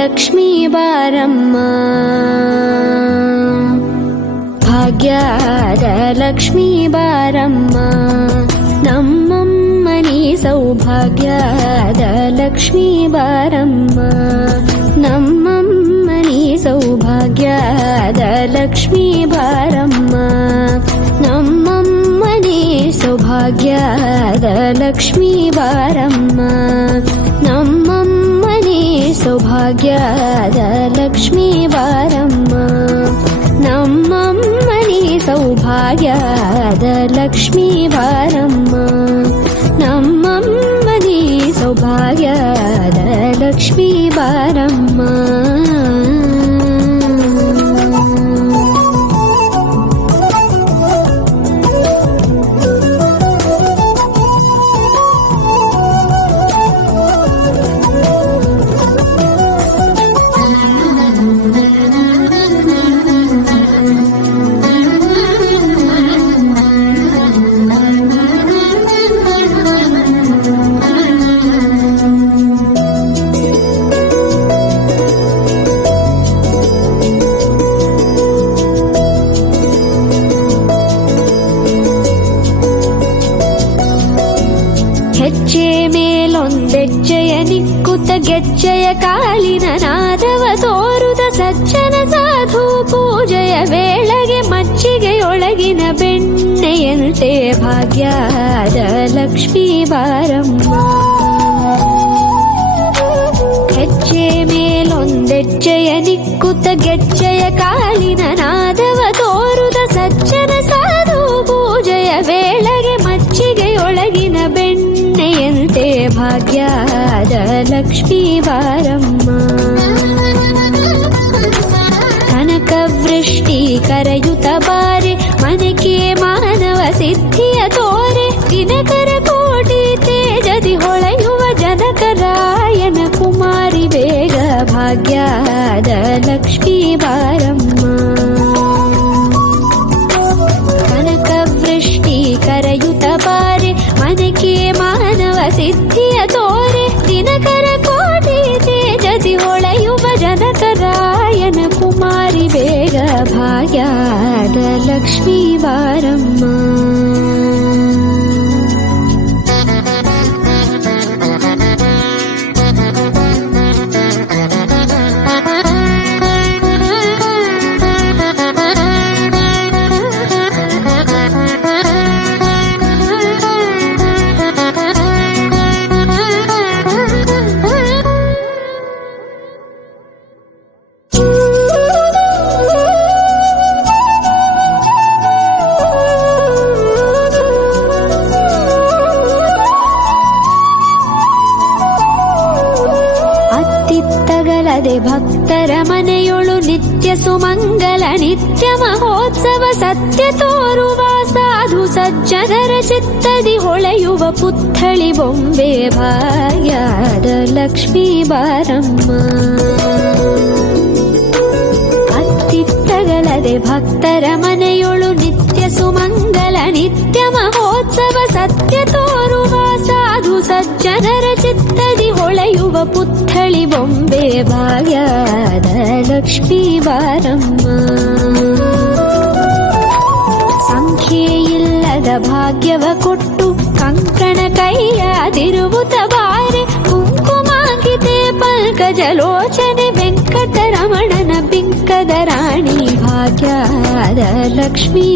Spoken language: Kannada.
ಲಕ್ಷ್ಮೀ ಬಾರಮ್ಮ, ಭಾಗ್ಯದ ಲಕ್ಷ್ಮೀ ಬಾರಮ್ಮ, ನಮ್ಮಮ್ಮನಿ ಸೌಭಾಗ್ಯದ ಲಕ್ಷ್ಮೀ ಬಾರಮ್ಮ, ನಮ್ಮಮ್ಮನಿ ಸೌಭಾಗ್ಯದ ಲಕ್ಷ್ಮೀ ಬಾರಮ್ಮ, ನಮ್ಮಮ್ಮನಿ ಸೌಭಾಗ್ಯದ ಲಕ್ಷ್ಮೀ ಬಾರಮ್ಮ, ನಮ್ಮಮ್ಮನಿ ಸೌಭಾಗ್ಯದ ಲಕ್ಷ್ಮೀ ಬಾರಮ್ಮ, ನಮ್ಮಮ್ಮನಿ ಸೌಭಾಗ್ಯದ ಲಕ್ಷ್ಮೀ ಬಾರಮ್ಮ, ನಮ್ಮಮ್ಮನಿ ಸೌಭಾಗ್ಯದ ಲಕ್ಷ್ಮೀ ಬಾರಮ್ಮ. ಹೆಜ್ಜೆ ಮೇಲೊಂದೆಜ್ಜೆಯ ನಿಕ್ಕುತ್ತ ಗೆಜ್ಜೆಯ ಕಾಲಿನ ನಾದವ ತೋರುದ ಸಜ್ಜನ ಸಾಧು ಪೂಜೆಯ ವೇಳೆಗೆ ಮಜ್ಜಿಗೆಯೊಳಗಿನ ಬೆಣ್ಣೆಯಂತೆ ಭಾಗ್ಯದ ಲಕ್ಷ್ಮೀ ಬಾರಮ್ಮ, ಹೆಜ್ಜೆ ಮೇಲೊಂದೆಜ್ಜೆಯ ನಿಕ್ಕುತ್ತ ಗೆಜ್ಜೆಯ ಕಾಲಿನ ನಾದವ ತೋರುದ ಸಜ್ಜನ ಸಾಧು ಪೂಜೆಯ ವೇಳೆಗೆ ಮಜ್ಜಿಗೆಯೊಳಗಿನ ಬೆಣ್ಣೆಯಂತೆ ಭಾಗ್ಯದ ಲಕ್ಷ್ಮೀ ಬಾರಮ್ಮ, ಕನಕ ವೃಷ್ಟಿ ಕರೆಯುತ್ತ ಬಾರೆ ಮನಕೆ ಮಾನವ ಸಿದ್ಧಿಯ ತೋರೆ, ದಿನಕರ ಕೋಟಿ ತೇಜದಿ ಹೊಳೆಯುವ ಜನಕರಾಯನ ಕುಮಾರಿ ಬೇಗ ಭಾಗ್ಯದ ಲಕ್ಷ್ಮೀ ಬಾರಮ್ಮ, ಕನಕ ವೃಷ್ಟಿ ಕರೆಯುತ್ತ ಬಾರೆ ಮನಕೆ ಮಾನವ ಸಿದ್ಧಿಯ ತೋರೆ, ದಿನಕರ ಕೋಟಿ ತೇಜದಿ ಹೊಳೆಯುವ ಜನಕರಾಯನ ಕುಮಾರಿ ಬೇಗ ಭಾಗ್ಯದ ಲಕ್ಷ್ಮೀ ಬಾರಮ್ಮ. ಅತ್ತಿತ್ತಗಲದೆ ಭಕ್ತರ ಮನೆಯೊಳು ನಿತ್ಯ ಸುಮಂಗಲ ನಿತ್ಯ ಮಹೋತ್ಸವ ಸತ್ಯ ತೋರುವ ಸಾಧು ಸಜ್ಜನರ ಚಿತ್ತದಿ ಹೊಳೆಯುವ ಪುತ್ಥಳಿ ಬೊಂಬೆ ಭಾಗ್ಯದ ಲಕ್ಷ್ಮೀ ಬಾರಮ್ಮ, ಅತ್ತಿತ್ತಗಲದೆ ಭಕ್ತರ ಮನೆಯೊಳು ನಿತ್ಯ ಸುಮಂಗಲ ನಿತ್ಯ ಮಹೋತ್ಸವ ಸತ್ಯ ತೋರುವ ಸಾಧು ಸಜ್ಜನರ ಚಿತ್ತದಿ ಹೊಳೆಯುವ ಪುತ್ಥಳಿ ಬೊಂಬೆ ಭಾಗ್ಯದ ಲಕ್ಷ್ಮೀ ಬಾರಮ್ಮ, ಸಂಖ್ಯೆಯಿಲ್ಲದ ಭಾಗ್ಯವ ಕೊಟ್ಟು ಕಂಕಣ ಕೈಯಾದಿರುವುತ ಬಾರೆ, ಕುಂಕುಮಾಂಕಿತೆ ಪಂಕಜಲೋಚನೆ ವೆಂಕಟರಮಣನ ಬಿಂಕದ ರಾಣಿ ಭಾಗ್ಯದ ಲಕ್ಷ್ಮೀ